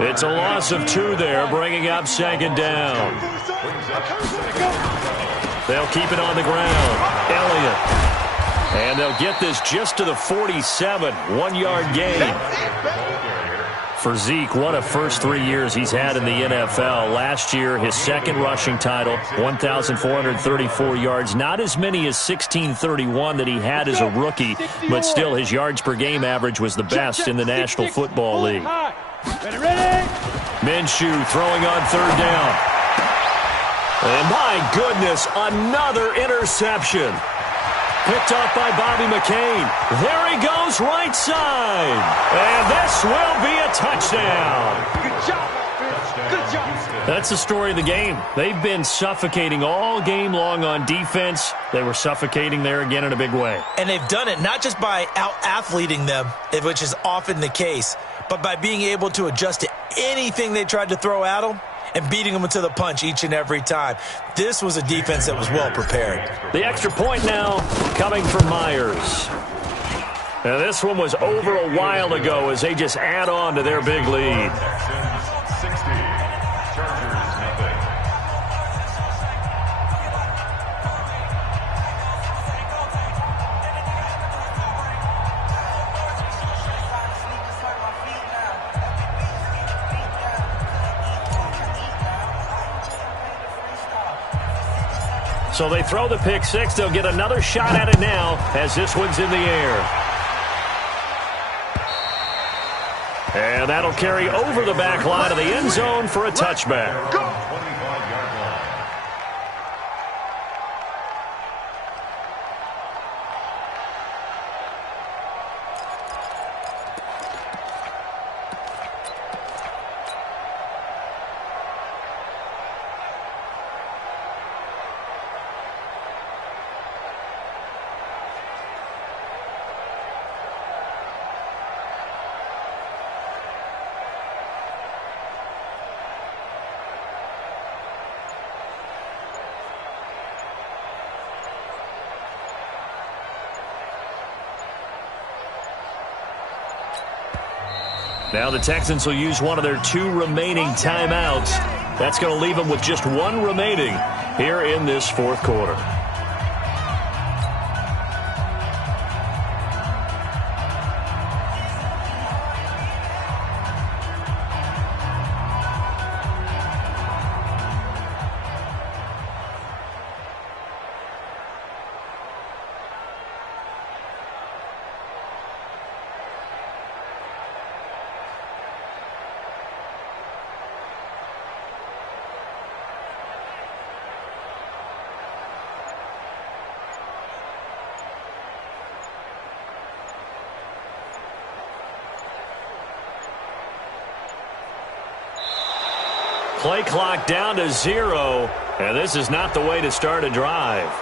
It's a loss of 2 there, bringing up second down. They'll keep it on the ground. Elliott. And they'll get this just to the 47, 1-yard gain. For Zeke, what a first 3 years he's had in the NFL. Last year, his second rushing title, 1,434 yards. Not as many as 1,631 that he had as a rookie, but still his yards per game average was the best in the National Football League. Minshew throwing on third down. And my goodness, another interception. Picked off by Bobby McCain. There he goes, right side. And this will be a touchdown. Good job. Good job. That's the story of the game. They've been suffocating all game long on defense. They were suffocating there again in a big way. And they've done it not just by out-athleting them, which is often the case, but by being able to adjust to anything they tried to throw at them and beating them to the punch each and every time. This was a defense that was well prepared. The extra point now coming from Myers. Now this one was over a while ago as they just add on to their big lead. Texans 60, Chargers nothing. So they throw the pick six. They'll get another shot at it now as this one's in the air. And that'll carry over the back line of the end zone for a touchback. Go! 25-yard line. Now the Texans will use one of their 2 remaining timeouts. That's going to leave them with just 1 remaining here in this fourth quarter. Play clock down to 0, and this is not the way to start a drive.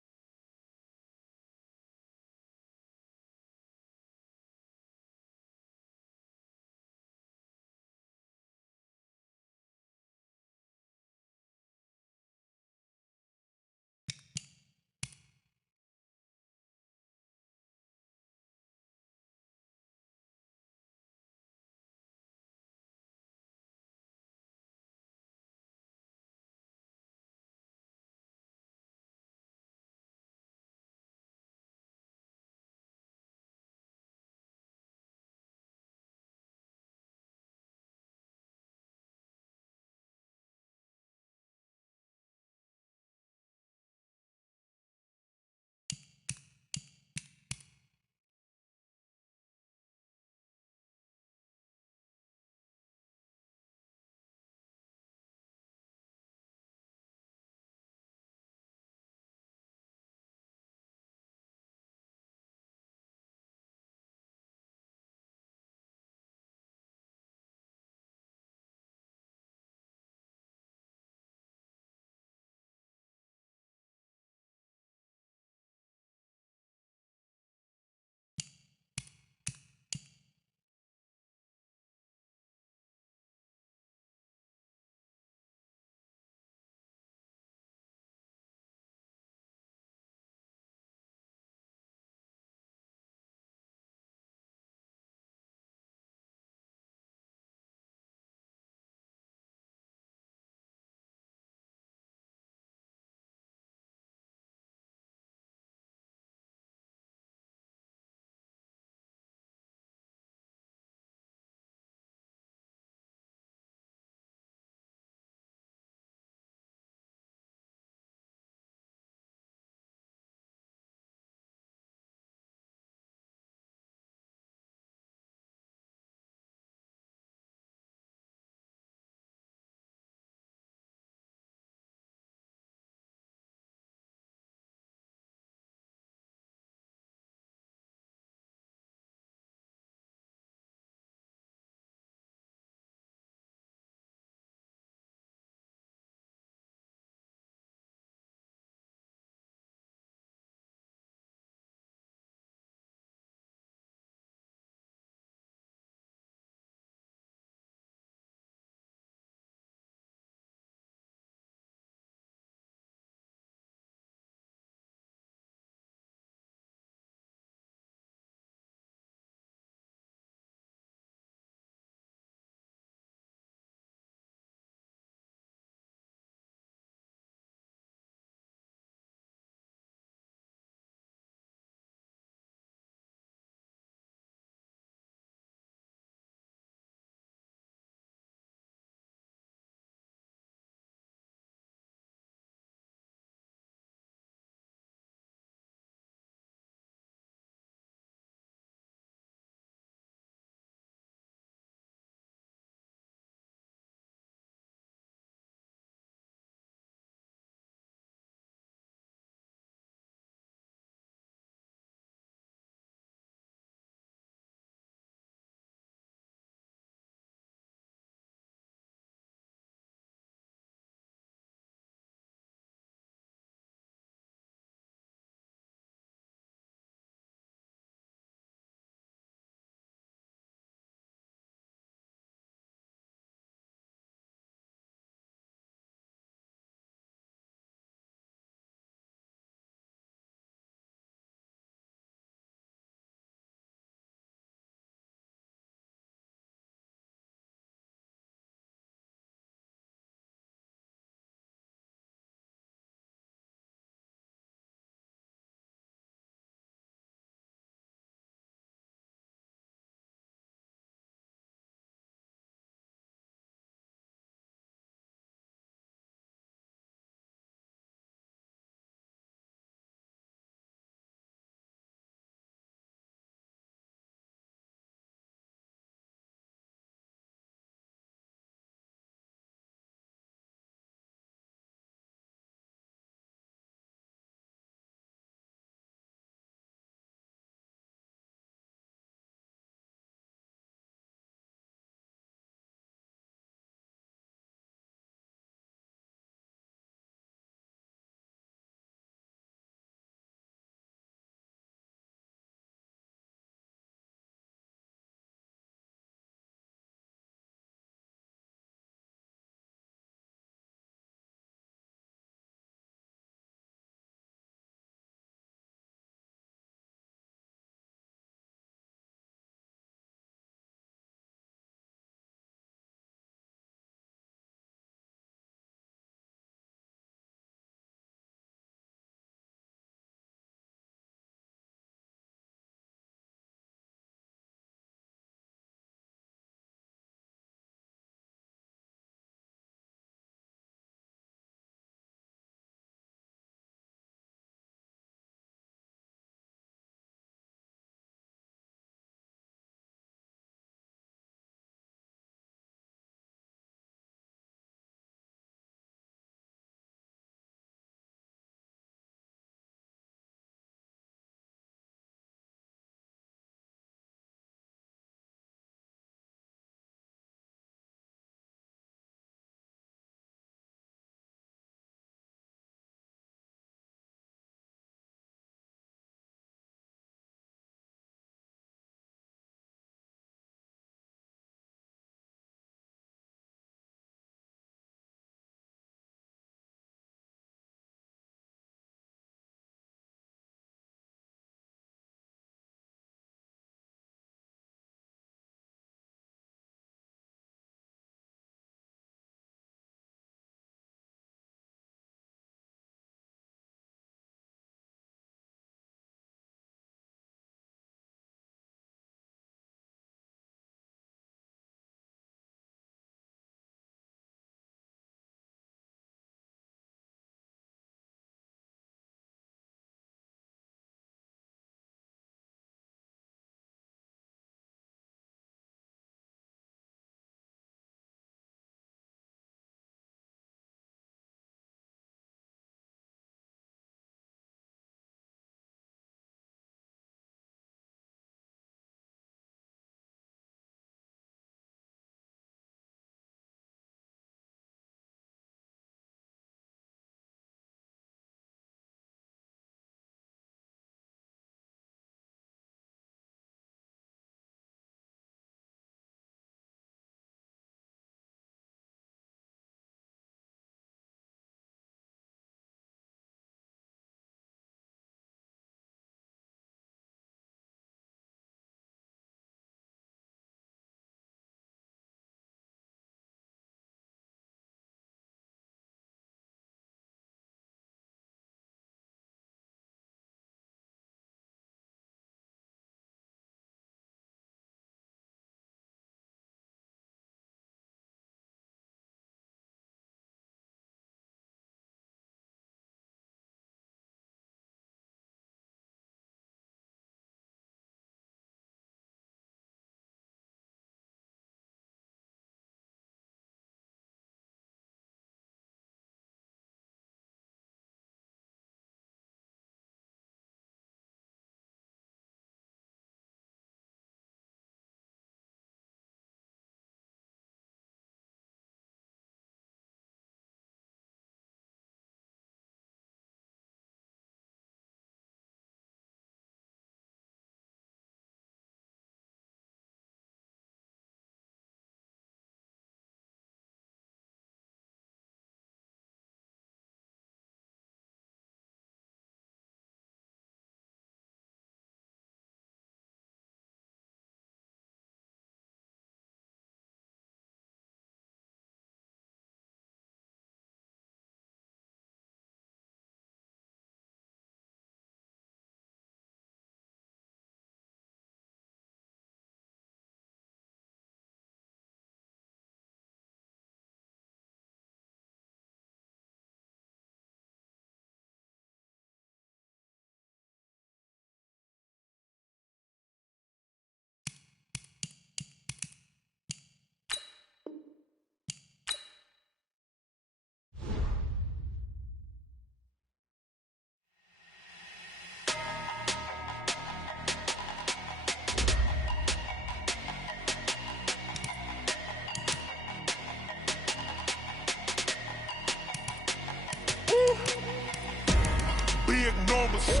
big numbers,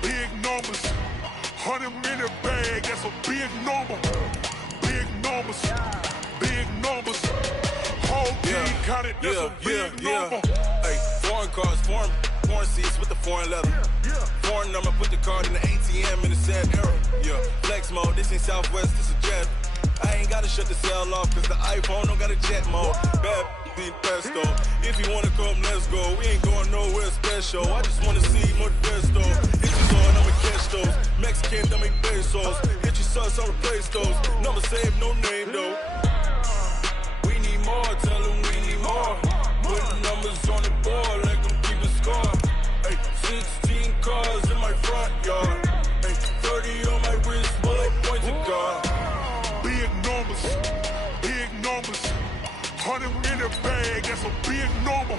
big numbers. 100-minute bag, that's a big number. Big numbers, big numbers. Whole team counted, that's a big number. Hey, foreign cars, foreign seats with the foreign leather. Foreign number, put the card in the ATM in the sad era. Yeah, flex mode, this ain't Southwest, this is jet. I ain't gotta shut the cell off, cause the iPhone don't got a jet mode. Bad be pesto. If you wanna come, let's go. We ain't going nowhere special. I just wanna see more Modesto. Hit you on, I'ma catch those. Mexican, don't make pesos. Hit your sus, I'll replace those. Number save, no name though. We need more, tell them we need more. Put numbers on the board, like them keep a score. Hey, 16 cars in my front yard. Hey, 30 on my wrist, bullet pointed guard. Big numbers, big numbers. 100-minute bag, that's a big number.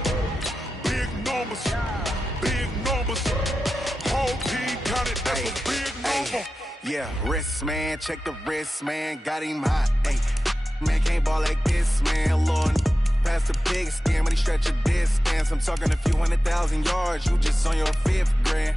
Big numbers, big numbers. Whole team counted, that's a big number. Yeah, wrist man, check the wrist man, got him hot. Ay, man can't ball like this, man. Lord, past the pig skin when he stretch a distance. I'm talking a few 100,000 yards, you just on your 5th grand.